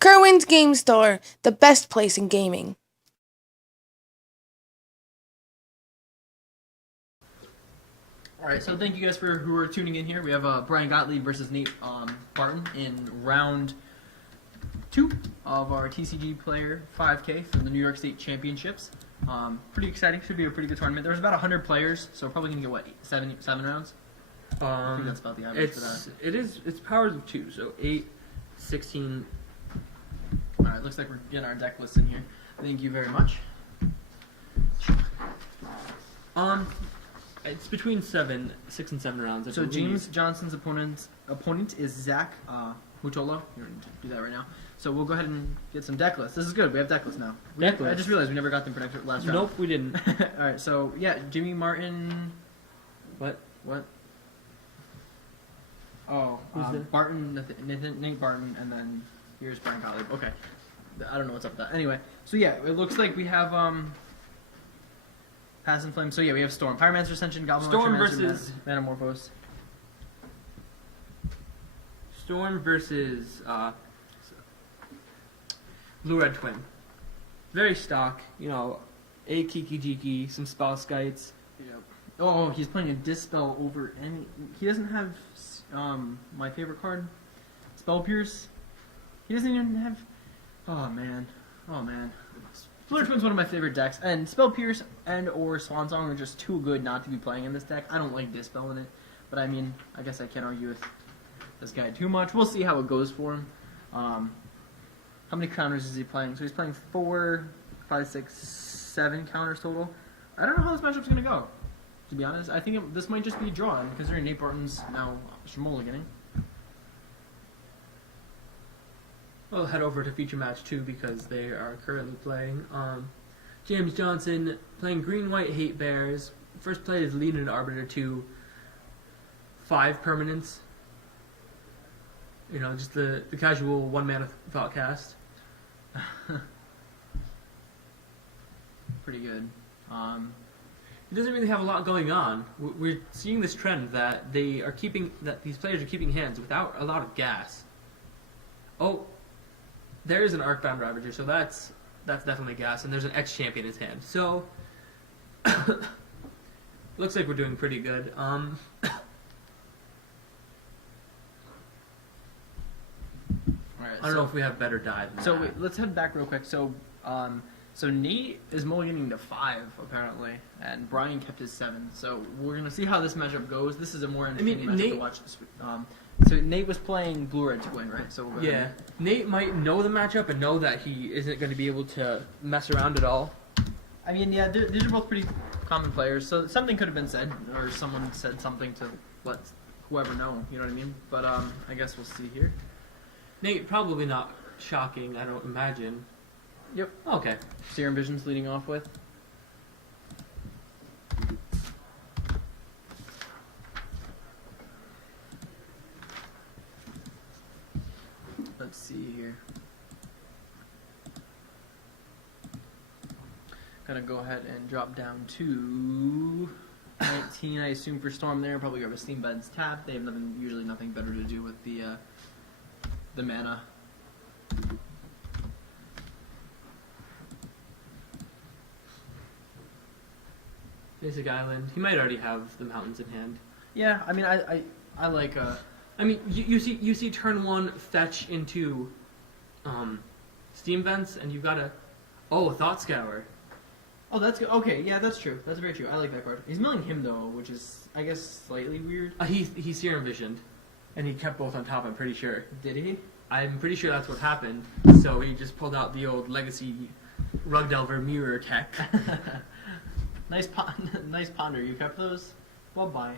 Kirwan's Game Store, the best place in gaming. Alright, so thank you guys for who are tuning in here. We have Brian Gottlieb versus Nate Barton in round 2 of our TCGplayer 5K for the New York State Championships. Pretty exciting. Should be a pretty good tournament. There's about 100 players, so probably gonna get what, seven rounds. I think that's about the average for that. It's powers of 2, so 8, 16. Alright, looks like we're getting our deck list in here. Thank you very much. It's between 6 and 7 rounds. So James Johnson's opponent is Zach Mutola. You're going to do that right now. So we'll go ahead and get some deck lists. This is good. We have deck lists now. I just realized we never got them for last round. Nope, we didn't. Alright, so yeah, Jimmy Martin. What? Oh, Who's Barton, Nate Barton, and then here's Brian Gottlieb. Okay. I don't know what's up with that. Anyway, so yeah, it looks like we have Pass and Flame. So yeah, we have Storm, Pyromancer Ascension, Goblin Storm Mancer, versus Metamorphose. Storm versus Blue-Red Twin. Very stock, a Kiki Jiki, some Spell Skites. Yep. Oh, he's playing a Dispel over any. He doesn't have my favorite card, Spell Pierce. He doesn't even have. Oh man. Blue Twin's one of my favorite decks, and Spell Pierce and or Swan Song are just too good not to be playing in this deck. I don't like Dispel in it, but I mean, I guess I can't argue with this guy too much. We'll see how it goes for him. How many counters is he playing? So he's playing 4, 5, 6, 7 counters total. I don't know how this matchup's gonna go. To be honest, I think this might just be drawn considering Nate Barton's now mulliganing. We'll head over to feature match 2 because they are currently playing. James Johnson playing Green White Hate Bears. First play is Leanin' Arbiter 2. 5 permanents. Just the casual 1-mana thought cast. Pretty good. He doesn't really have a lot going on. We're seeing this trend that these players are keeping hands without a lot of gas. Oh, there is an Arcbound Ravager, so that's definitely gas, and there's an X-Champion in his hand. So, looks like we're doing pretty good. Alright, I don't know if we have better die than that. Wait, let's head back real quick. So Nate is mulliganing to 5 apparently, and Brian kept his 7. So we're gonna see how this matchup goes. This is a more entertaining matchup to watch this week. So Nate was playing Blue-Red Twin, right? So yeah, Nate might know the matchup and know that he isn't going to be able to mess around at all. I mean, yeah, these are both pretty common players, so something could have been said, or someone said something to let whoever know, you know what I mean? But I guess we'll see here. Nate, probably not shocking, I don't imagine. Yep. Okay. Serum Vision's leading off with. Let's see here. Gonna go ahead and drop down to 19, I assume, for Storm there. Probably grab a Steam Bed's tap. They have usually nothing better to do with the mana. Basic Island. He might already have the mountains in hand. Yeah, I mean, I like I mean, you see turn 1 fetch into Steam Vents, and you've got a Thought Scour. Oh, that's good. Okay, yeah, that's true. That's very true. I like that card. He's milling him though, which is, I guess, slightly weird. He Serum Visioned, and he kept both on top. I'm pretty sure. Did he? I'm pretty sure that's what happened. So he just pulled out the old Legacy Rug Delver Mirror tech. Nice ponder. You kept those? Well, bye.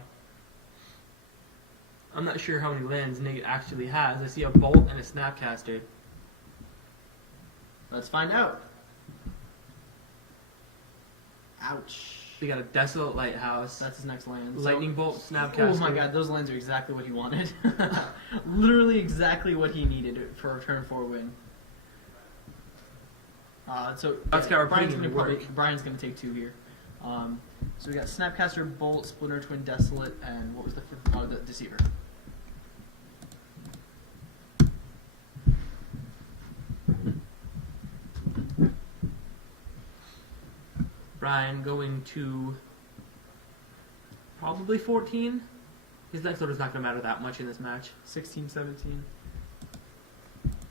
I'm not sure how many lands Nate actually has. I see a Bolt and a Snapcaster. Let's find out. Ouch. They got a Desolate Lighthouse. That's his next land. Lightning Bolt, Snapcaster. Oh my god, those lands are exactly what he wanted. Literally exactly what he needed for a turn 4 win. So That's got Brian's gonna take 2 here. So we got Snapcaster, Bolt, Splinter Twin, Desolate, and what was the 5th? Oh, the Deceiver. Brian going to probably 14. His next order is not going to matter that much in this match. 16, 17.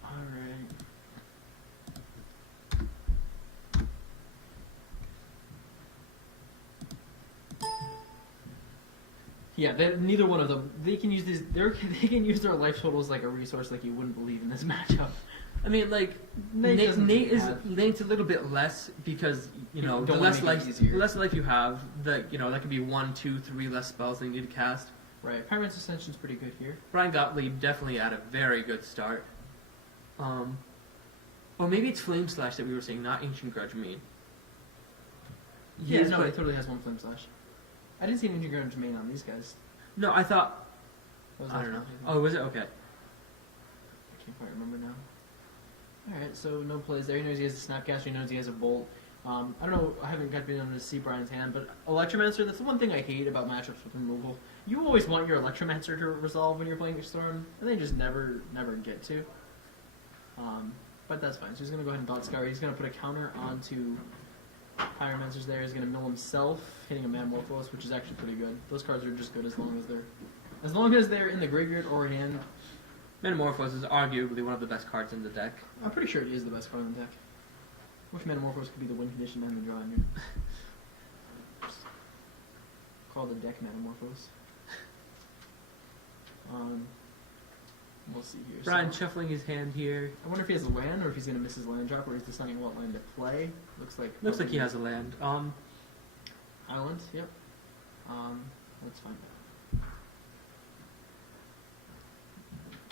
Alright. Yeah, neither one of them. They can use these. They can use their life totals like a resource, like you wouldn't believe in this matchup. I mean, like Nate is linked a little bit less because the less life you have, that could be 1, 2, 3 less spells they need to cast. Right, Pyromancer's Ascension's pretty good here. Brian Gottlieb definitely at a very good start. Well, maybe it's Flame Slash that we were saying, not Ancient Grudge Main. Yeah, no, he totally has one Flame Slash. I didn't see an Ancient Grudge Main on these guys. No, I thought. I don't know. Oh, was it? Okay. I can't quite remember now. Alright, so no plays there. He knows he has a Snapcaster, he knows he has a Bolt. I don't know, I haven't got been able to see Brian's hand, but Electromancer, that's the one thing I hate about matchups with removal. You always want your Electromancer to resolve when you're playing your Storm, and they just never get to. But that's fine. So he's going to go ahead and Dot Scour. He's going to put a counter onto Pyromancer's there. He's going to mill himself, hitting a Metamorphose, which is actually pretty good. Those cards are just good as long as they're in the graveyard or hand. Metamorphose is arguably one of the best cards in the deck. I'm pretty sure it is the best card in the deck. Wish Metamorphose could be the win condition and the draw in here. Call the deck Metamorphose. We'll see here. Brian shuffling his hand here. I wonder if he has a land or if he's going to miss his land drop or he's deciding what land to play. Looks like he has a land. Island, yep. That's fine.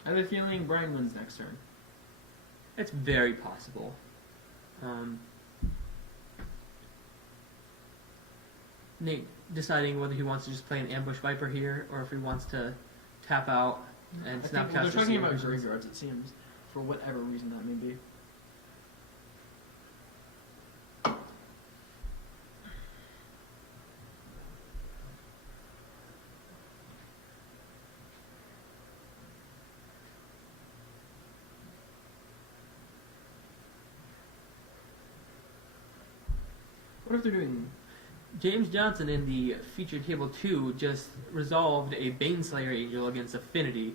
I have a feeling Brian wins next turn. It's very possible. Nate deciding whether he wants to just play an Ambush Viper here or if he wants to tap out and Snapcaster. They're talking about graveyards, it seems, for whatever reason that may be. What if they're doing... James Johnson in the featured table 2 just resolved a Baneslayer Angel against Affinity.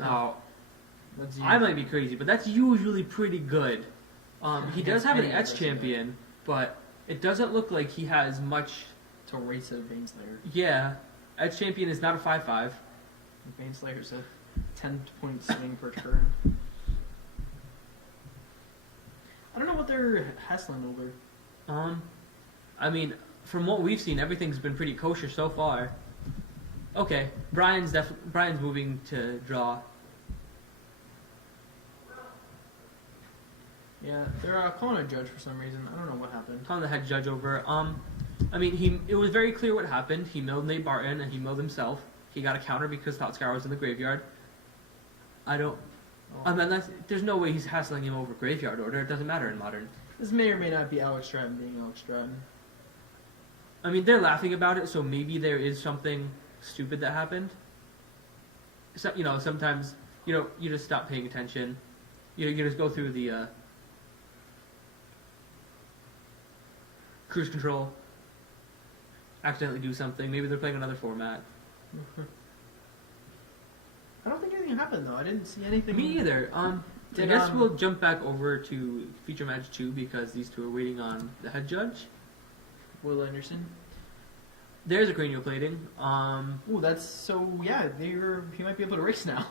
Now, I might be crazy, but that's usually pretty good. He does have an Etch Champion, but it doesn't look like he has much... to race a Baneslayer. Yeah, Etch Champion is not a 5/5. Baneslayer's a 10-point swing per turn. I don't know what they're hassling over. I mean, from what we've seen, everything's been pretty kosher so far. Okay, Brian's moving to draw. Yeah, they're calling a judge for some reason. I don't know what happened. Calling the head judge over. I mean, it was very clear what happened. He milled Nate Barton and he milled himself. He got a counter because Thought Scour was in the graveyard. I mean, there's no way he's hassling him over graveyard order. It doesn't matter in Modern. This may or may not be Alex Stratton being Alex Stratton. I mean, they're laughing about it, so maybe there is something stupid that happened. So, sometimes you just stop paying attention. You just go through the cruise control, accidentally do something. Maybe they're playing another format. I don't think anything happened though. I didn't see anything. Me either. I guess we'll jump back over to feature match 2 because these two are waiting on the head judge. Will Anderson. There's a cranial plating. Ooh, that's so. Yeah, he might be able to race now.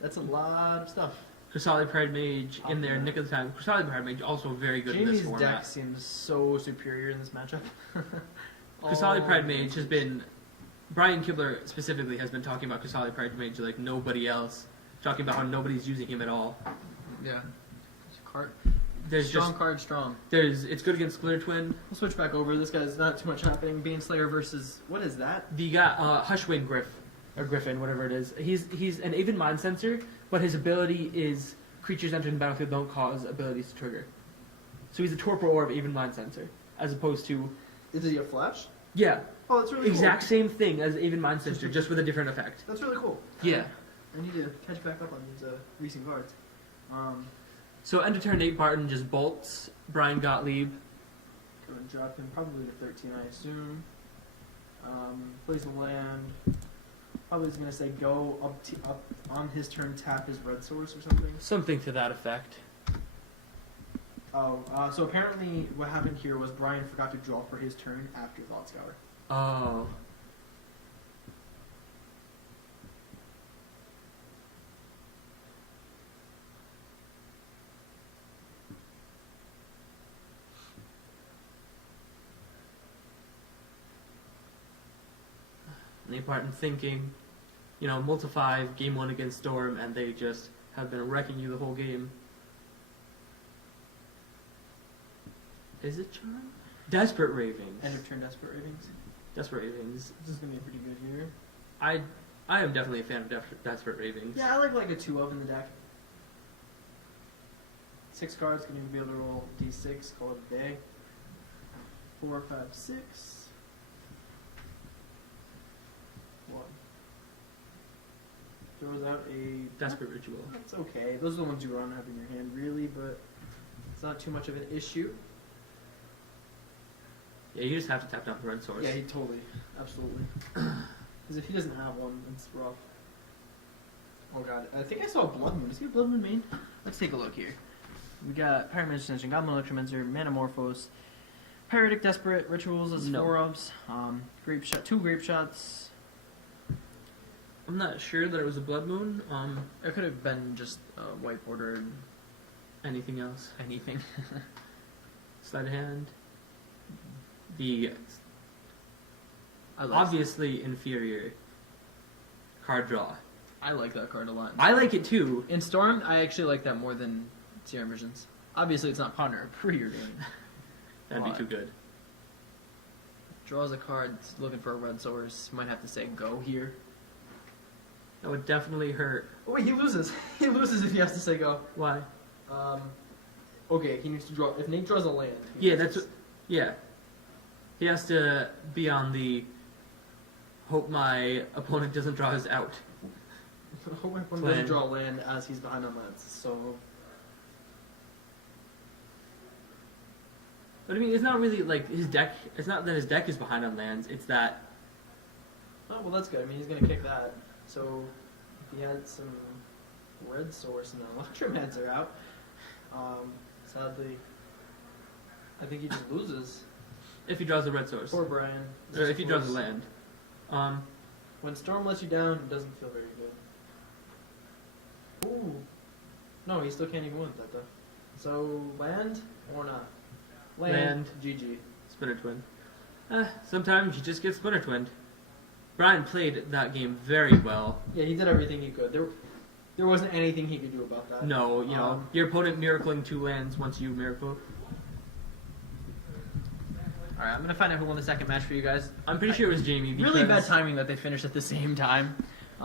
That's a lot of stuff. Kasali Pride Mage in there, nick of the time. Kasali Pride Mage also very good in this format. Jamie's deck seems so superior in this matchup. Kasali Pride Mage has been... Brian Kibler specifically has been talking about Kasali Pride Mage like nobody else. Talking about how nobody's using him at all. Yeah. There's strong. It's good against Glitter Twin. We'll switch back over. This guy's not too much happening. Baneslayer versus... What is that? The guy, Hushwing Griffin, whatever it is. He's an Aven Mind Sensor, but his ability is creatures entering the battlefield don't cause abilities to trigger. So he's a Torpor Orb Aven Mind Sensor, as opposed to... Is he a flash? Yeah. Oh, that's really Exact cool. same thing as Aven Mind Sensor, just with a different effect. That's really cool. Yeah. I need to catch back up on these recent cards. So end of turn, Nate Barton just bolts Brian Gottlieb, Go and drop him probably to 13, I assume. Plays a land. Probably is going to say go up on his turn, tap his red source or something. Something to that effect. Oh, so apparently what happened here was Brian forgot to draw for his turn after Thought Scour. Oh. Any part in thinking, multi-5, game 1 against Storm, and they just have been wrecking you the whole game. Is it Charm? Desperate Ravings. End of turn Desperate Ravings. Desperate Ravings. This is going to be pretty good here. I am definitely a fan of Desperate Ravings. Yeah, I like a 2 of in the deck. 6 cards, going to be able to roll d6, call it a day. 4, 5, 6. 1. Throws out a Desperate Ritual. That's okay. Those are the ones you want to have in your hand, really, but it's not too much of an issue. Yeah, you just have to tap down the red source. Yeah, he totally, absolutely. Because if he doesn't have one, it's rough. Oh god, I think I saw a Blood Moon. Is he a Blood Moon main? Let's take a look here. We got Pyramid Extension, Goblin Electromancer, Manamorphose, Paratic Desperate, Rituals as 4-ups, Grape Shot, 2 Grape Shots. I'm not sure that it was a Blood Moon. It could have been just white bordered. Anything else? Anything. Sleight of hand. The I like obviously inferior card draw. I like that card a lot. I like it too. In Storm, I actually like that more than Serum Visions. Obviously, it's not Ponder. Pre-you're doing. That'd be too good. Draws a card, looking for a red source. Might have to say go here. That would definitely hurt. Oh wait, he loses. He loses if he has to say go. Why? Okay, he needs to draw. If Nate draws a land. Yeah, that's what. Yeah. He has to be on the hope my opponent doesn't draw his out. Hope my opponent doesn't draw a land as he's behind on lands. So. But I mean, it's not really like his deck. It's not that his deck is behind on lands. It's that. Oh well, that's good. I mean, he's gonna kick that. So, if he had some red source and an Electromancer out, sadly, I think he just loses. If he draws a red source. Poor Brian. Or if he draws a land. When Storm lets you down, it doesn't feel very good. Ooh. No, he still can't even win that though. So, land or not? Land. GG. Spinner Twin. Sometimes you just get Spinner Twinned. Brian played that game very well. Yeah, he did everything he could. There wasn't anything he could do about that. No, your opponent miracling 2 lands once you miracle. Alright, I'm going to find out who won the second match for you guys. I'm pretty sure it was Jamie. Because, really bad timing that they finished at the same time.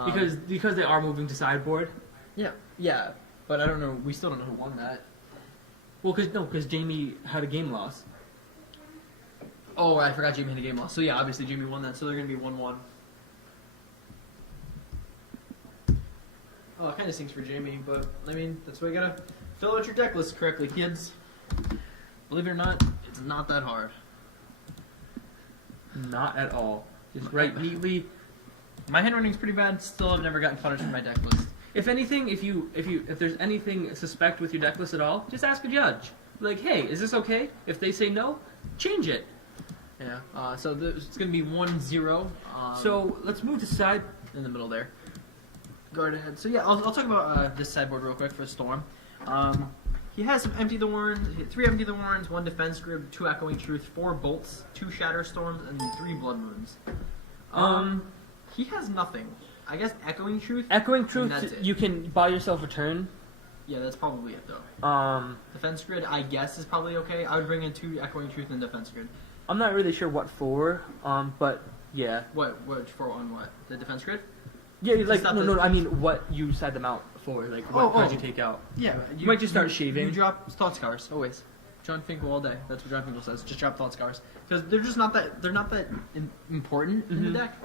Because they are moving to sideboard. Yeah, but I don't know. We still don't know who won that. Well, because Jamie had a game loss. Oh, I forgot Jamie had a game loss. So yeah, obviously Jamie won that. So they're going to be 1-1. Oh, it kind of stinks for Jamie, but I mean, that's why you gotta fill out your deck list correctly, kids. Believe it or not, it's not that hard. Not at all. Just write neatly. My handwriting's pretty bad. Still, I've never gotten punished for my deck list. If anything, if there's anything suspect with your deck list at all, just ask a judge. Like, hey, is this okay? If they say no, change it. Yeah. So it's gonna be 1-0. So let's move to side in the middle there. Guard ahead. So yeah, I'll talk about this sideboard real quick for Storm. He has some Empty the Warrens, 3 Empty the Warrens, 1 Defense Grid, 2 Echoing Truth, 4 Bolts, 2 Shatter Storms, and 3 Blood Moons. He has nothing. I guess Echoing Truth. Echoing Truth, you can buy yourself a turn. Yeah, that's probably it though. Defense Grid, I guess, is probably okay. I would bring in 2 Echoing Truth and Defense Grid. I'm not really sure what for, but yeah. What for on what? The Defense Grid? Yeah, like no. I mean, what you set them out for? Like, what cards you take out? Yeah, you might just start shaving. You drop Thought Scars always. John Finkel all day. That's what John Finkel says. Just drop Thought Scars because they're just not that. They're not that important in the deck.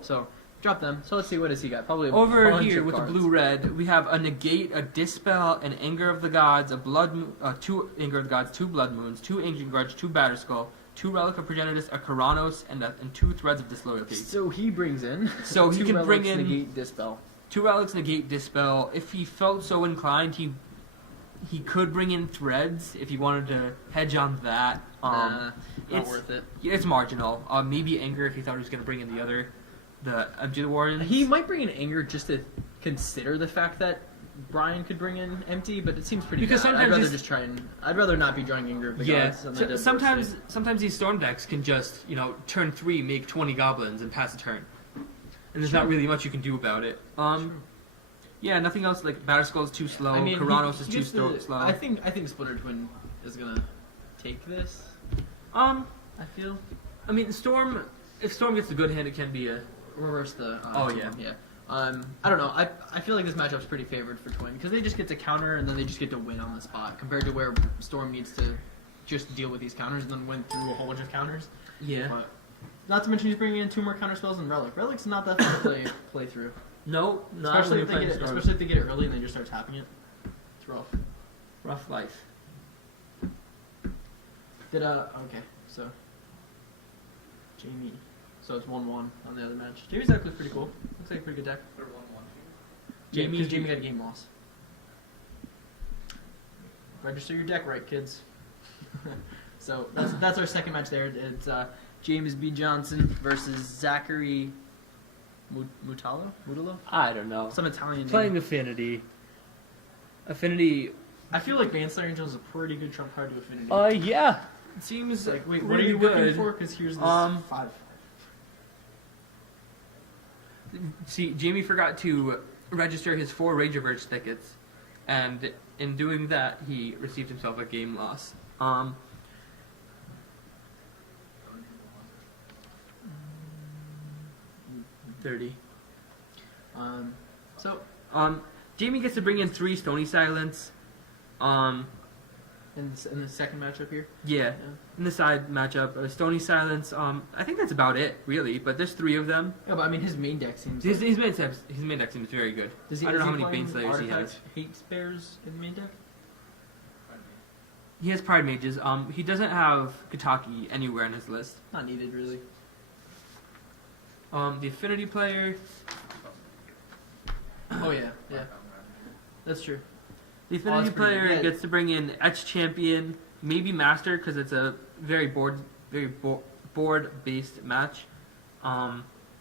So drop them. So let's see, what does he got? Probably a Over bunch here of with cards. the blue-red, we have a negate, a dispel, an anger of the gods, a two anger of the gods, 2 blood moons, 2 ancient grudge, 2 batterskull, 2 relic of progenitus, a Keranos, and 2 threads of disloyalty. So he brings in. So he two can bring relics, in negate, dispel. 2 relics, negate, dispel. If he felt so inclined, he could bring in threads if he wanted to hedge on that. Not it's worth it. It's marginal. Maybe anger if he thought he was going to bring in the Empty the Warrens. He might bring in anger just to consider the fact that Brian could bring in empty, but it seems pretty Because bad. sometimes I'd rather he's- just try and. I'd rather not be drawing anger of the Yeah. gods. Than I did Sometimes Worst sometimes these storm decks can just turn 3 make 20 goblins and pass a turn, and there's not really much you can do about it. Yeah, nothing else. Like Batterskull is too slow. I mean, Keranos he is gets too the- slow. I think Splitter Twin is gonna take this. I feel mean, Storm. If Storm gets a good hand, it can be a. reverse the. Oh, two yeah. one, yeah. I don't know. I feel like this matchup's pretty favored for Twin because they just get to counter and then they just get to win on the spot compared to where Storm needs to just deal with these counters and then win through a whole bunch of counters. Yeah. But not to mention he's bringing in 2 more counter spells and Relic. Relic's not that fun to play through. No, not Especially when if, you're they playing get it, Storm. especially if they get it early and they just start tapping it. It's rough. Rough life. Okay, so Jamie. So it's 1-1 on the other match. Jamie's deck looks pretty cool. Looks like a pretty good deck. Jamie- Because Jamie got a game loss. Register your deck right, kids. So that's our second match there. It's James B. Johnson versus Zachary Mutalo? I don't know. Some Italian Playing name. Affinity. Affinity. I feel like Manslayer Angel is a pretty good trump card to Affinity. Yeah. It seems Like, wait, what are pretty you good. looking for? Because here's this 5. See, Jamie forgot to register his 4 Rage Averse tickets, and in doing that, he received himself a game loss. 30. So Jamie gets to bring in 3 Stony Silence. in the second matchup here. Yeah. In the side matchup, Stony Silence. I think that's about it, really. But there's 3 of them. Yeah, but I mean his main deck seems. His main deck seems very good. Does he, I don't know is how he many playing Baneslayers he Artifact has. Hate spares in the main deck. He has Pride Mages. He doesn't have Kataki anywhere in his list. Not needed really. The Affinity player. Oh yeah, that's true. The Affinity that's pretty player good. gets to bring in Etch Champion, maybe Master because it's a very board based match.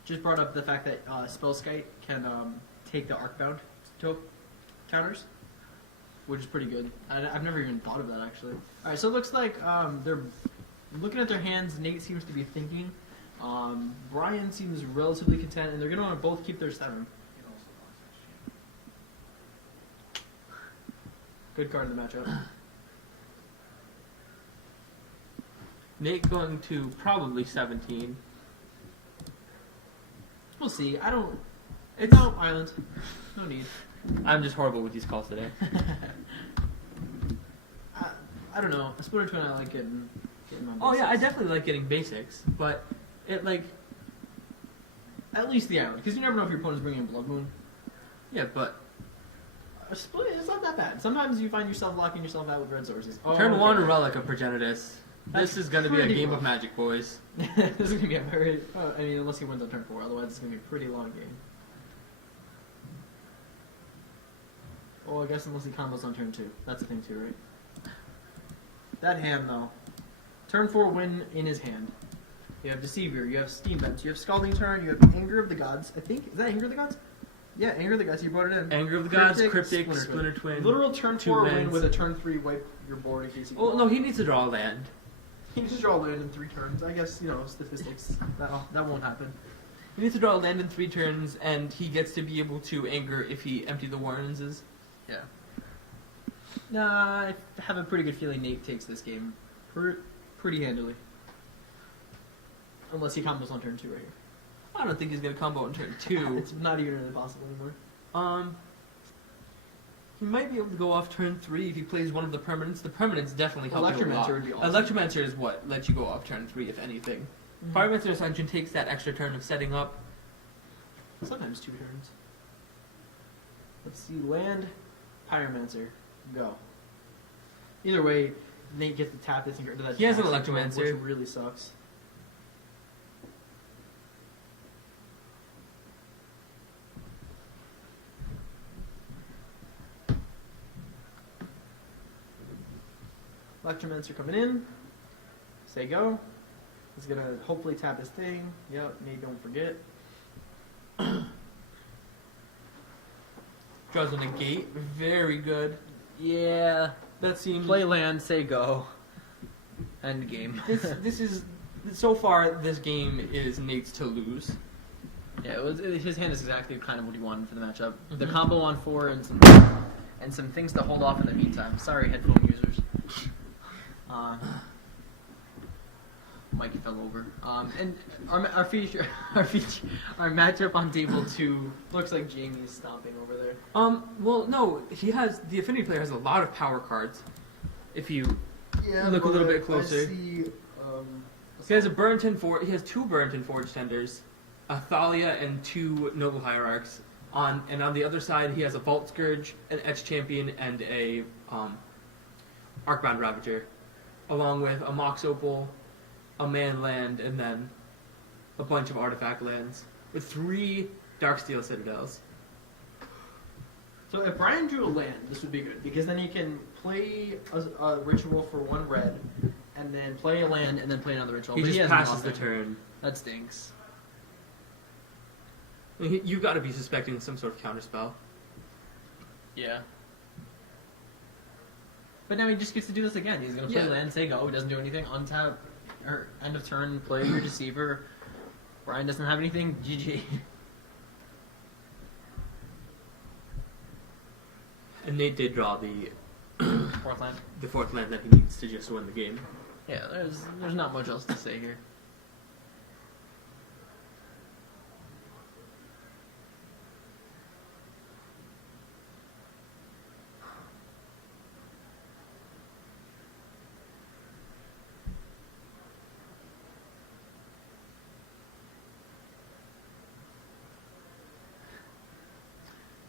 Just brought up the fact that Spellskite can take the Arcbound counters, which is pretty good. I've never even thought of that actually. All right, so it looks like they're looking at their hands. Nate seems to be thinking. Brian seems relatively content, and they're going to want to both keep their 7. Good card in the matchup. Nate going to probably 17. We'll see. It's no island. No need. I'm just horrible with these calls today. I don't know. A Splitter Twin I like getting my Oh yeah, I basics. definitely like getting basics, but it At least the island, because you never know if your opponent's bringing in Blood Moon. yeah, but A split, it's not that bad. Sometimes you find yourself locking yourself out with red sources. turn 1 Relic of Progenitus. That's This is going to be a pretty game rough. of Magic, boys. This is going to be a very... I mean, unless he wins on turn 4. Otherwise, it's going to be a pretty long game. Oh, I guess unless he combos on turn 2. That's the thing too, right? That hand, though. Turn 4 win in his hand. You have Deceiver, you have Steam Vents, you have Scalding Turn, you have Anger of the Gods. I think... Is that Anger of the Gods? Yeah, Anger of the Gods. You brought it in. Anger of the Gods, Cryptic, Cryptic, Splinter Twin. Literal turn 2 4 win lands. with a turn 3 wipe your board in case you... Oh, no, he needs to draw a land. He can just draw a land in 3 turns. I guess, statistics. That won't happen. He needs to draw a land in 3 turns, and he gets to be able to anger if he empty the Warrens. Yeah. Nah, I have a pretty good feeling Nate takes this game pretty handily. Unless he combos on turn 2 right here. I don't think he's going to combo on turn 2. It's not even really possible anymore. He might be able to go off turn 3 if he plays one of the permanents. The permanents definitely help you a lot. Electromancer would be awesome. Electromancer is what lets you go off turn 3, if anything. Pyromancer Ascension takes that extra turn of setting up. Sometimes 2 turns. Let's see, land, Pyromancer, go. Either way, Nate gets to tap this and get rid of that. He has an Catskill, Electromancer. which really sucks. Electromancer coming in. Say go. He's gonna hopefully tap his thing. Yep, Nate, don't forget. Draws on a gate. Very good. Yeah, that seems. Play land, say go. End game. This is so far. This game is Nate's to lose. Yeah, his hand is exactly kind of what he wanted for the matchup. The Mhm. combo on 4 and some things to hold off in the meantime. Sorry, headphone users. Mike fell over. And our feature, our matchup on table 2 looks like Jamie's stomping over there. Well, no, the Affinity player has a lot of power cards. If you look a little bit closer. I see, He has a Burrington Forge. He has 2 Burrington Forge Tenders, a Thalia, and 2 Noble Hierarchs. And on the other side, he has a Vault Scourge, an Etch Champion, and a Arcbound Ravager, along with a Mox Opal, a Man Land, and then a bunch of Artifact lands, with 3 Darksteel Citadels. So if Brian drew a land, this would be good, because then he can play a ritual for 1 red, and then play a land, and then play another ritual. He But just has passes the nothing. turn. That stinks. You've got to be suspecting some sort of counterspell. Yeah. But now he just gets to do this again. He's going to play Yeah. land, say go. He doesn't do anything. Untap, or end of turn, play your Deceiver. Brian doesn't have anything. GG. And Nate did draw the 4th land. the 4th land that he needs to just win the game. Yeah, there's not much else to say here.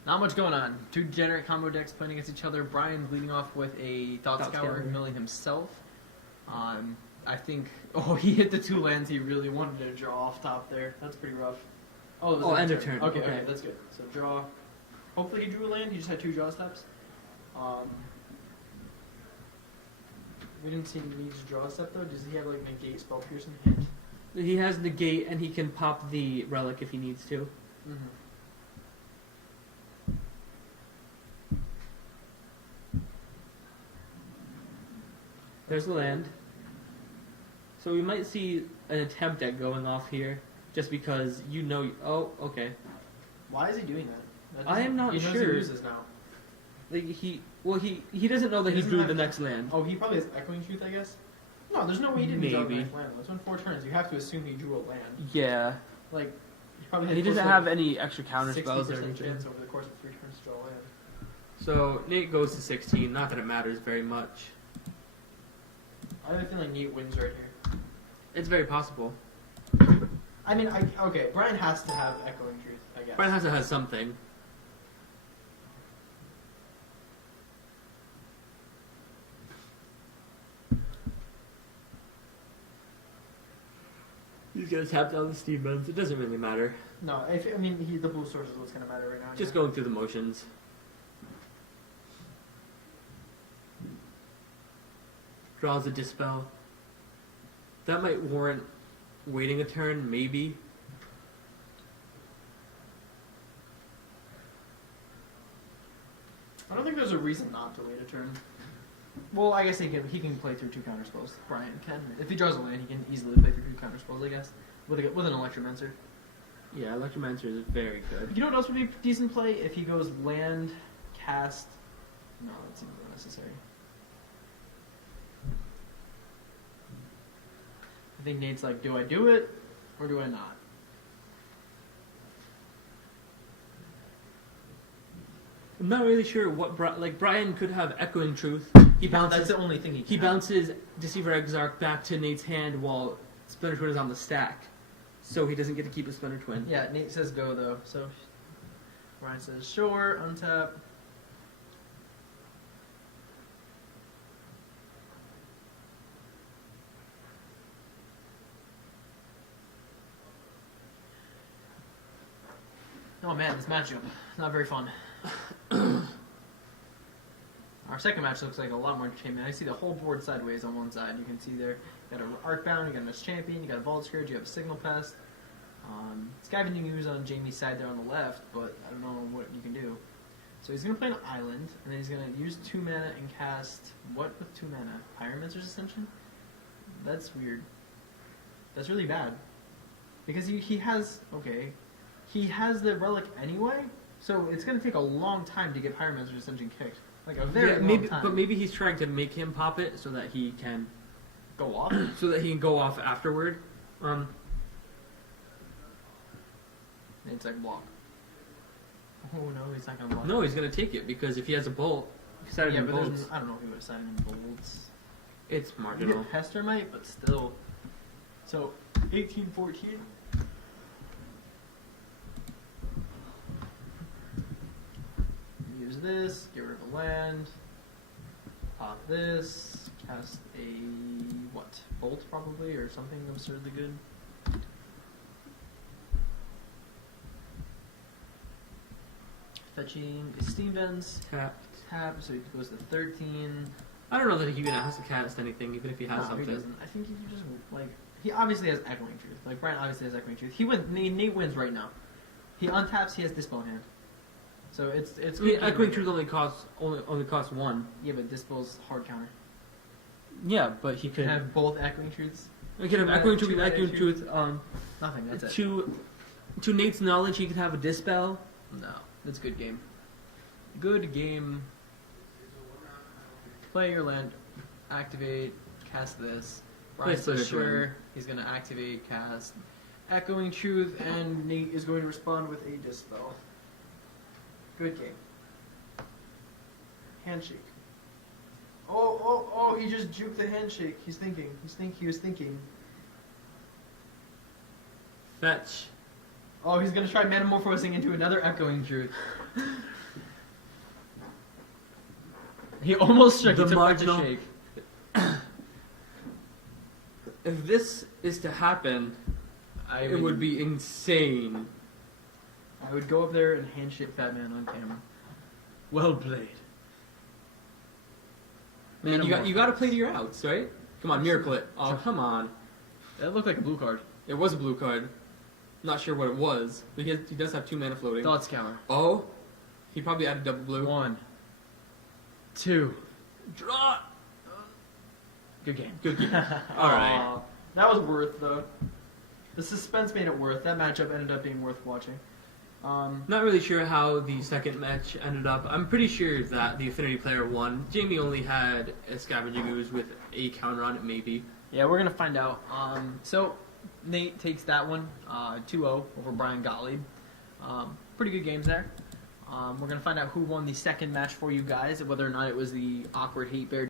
Not much going on. 2 generic combo decks playing against each other. Brian leading off with a Thought Scour, milling himself. I think... Oh, he hit the 2 lands he really wanted to draw off top there. That's pretty rough. Oh, it was end of turn. Okay, that's good. So draw. Hopefully he drew a land. He just had 2 draw steps. We didn't see him need to draw a step though. Does he have like negate spell pierce in hand? He has negate, and he can pop the relic if he needs to. Mm-hmm. There's the land. So we might see an attempt at going off here, just because you know... Oh, okay. Why is he doing that? I am not he knows sure. He loses now. Like he doesn't know that he doesn't drew have- the next land. Oh, he probably has Echoing Truth, I guess. No, there's no way he didn't draw the Maybe. next land. It's on 4 turns. You have to assume he drew a land. Yeah. Like, he probably And had he doesn't close to, have like, any extra counter spells or 60% anything. chance over the course of 3 turns to draw a land. So Nate goes to 16. Not that it matters very much. I have a feeling Nate wins right here. It's very possible. I mean, okay, Brian has to have Echoing Truth, I guess. Brian has to have something. He's gonna tap down the Steve Benz. It doesn't really matter. No, the blue source is what's going to matter right now. Just yeah. going through the motions. Draws a dispel. That might warrant waiting a turn, maybe. I don't think there's a reason not to wait a turn. Well, I guess he can play through 2 counter spells. Brian can. If he draws a land, he can easily play through 2 counter spells, I guess. With an Electromancer. Yeah, Electromancer is very good. You know what else would be decent play? If he goes land, cast... No, that seems unnecessary. I think Nate's like, do I do it, or do I not? I'm not really sure what Brian could have Echoing Truth. He bounces. That's the only thing He bounces Deceiver Exarch back to Nate's hand while Splinter Twin is on the stack. So he doesn't get to keep a Splinter Twin. Yeah, Nate says go though. So Ryan says sure, untap. Oh man, this matchup not very fun. Our second match looks like a lot more entertainment. I see the whole board sideways on one side. You can see there, you got an Arcbound, you got a Miss Champion, you got a Vault Scourge, you have a Signal Pest. Scavenging Ooze on Jamie's side there on the left, but I don't know what you can do. So he's going to play an island, and then he's going to use 2 mana and cast, what with 2 mana? Pyromancer's Ascension? That's weird. That's really bad. Because he has, okay, he has the Relic anyway, so it's going to take a long time to get Pyromancer's Ascension kicked. Like a very long time. But maybe he's trying to make him pop it so that he can go off? so that he can go off afterward. It's like block. Oh no, he's not gonna block. No, he's gonna take it because if he has a bolt, yeah, but I don't know if he would have signed in bolts. It's You marginal. get Pester might, but still. So 1814. Use this, get rid of a land, pop this, cast a what? Bolt probably or something absurdly good. Fetching Steam Vents, Tap. so he goes to 13. I don't know that he even has to cast anything, even if he has No, something. he doesn't. I think he just like he obviously has Echoing Truth. Like Brian obviously has Echoing Truth. He wins. Nate wins right now. He untaps. He has Dispel in hand. So it's. I mean, Echoing Truth only costs 1. Yeah, but Dispel's hard counter. Yeah, but he You can have both Echoing Truths. He could have Echoing Truth, Echoing Truth. Nothing. That's it. To Nate's knowledge, he could have a Dispel. No, that's a good game. Good game. Play your land, activate, cast this. Brian says sure. He's gonna activate, cast Echoing Truth, and Nate is going to respond with a Dispel. Good game. Handshake. Oh! He just juked the handshake. He's thinking. He was thinking. Fetch. Oh, he's gonna try metamorphosing into another Echoing Truth. He almost shook. The He took marginal- the shake. If this is to happen, it would be insane. I would go up there and handshake Fat Man on camera. Well played. Man, you got to play to your outs, right? Come on, miracle it. Oh, come on. That looked like a blue card. It was a blue card. Not sure what it was, but he does have 2 mana floating. Thought Scour. Oh, he probably added double blue. 1, 2. Draw. Good game. Good game. All right. That was worth though. The suspense made it worth. That matchup ended up being worth watching. Not really sure how the second match ended up. I'm pretty sure that the Affinity player won. Jamie only had a Scavenging Ooze with a counter on it, maybe. Yeah, we're gonna find out. So Nate takes that one 2-0 over Brian Gottlieb. Pretty good games there. We're gonna find out who won the second match for you guys, whether or not it was the awkward hate bear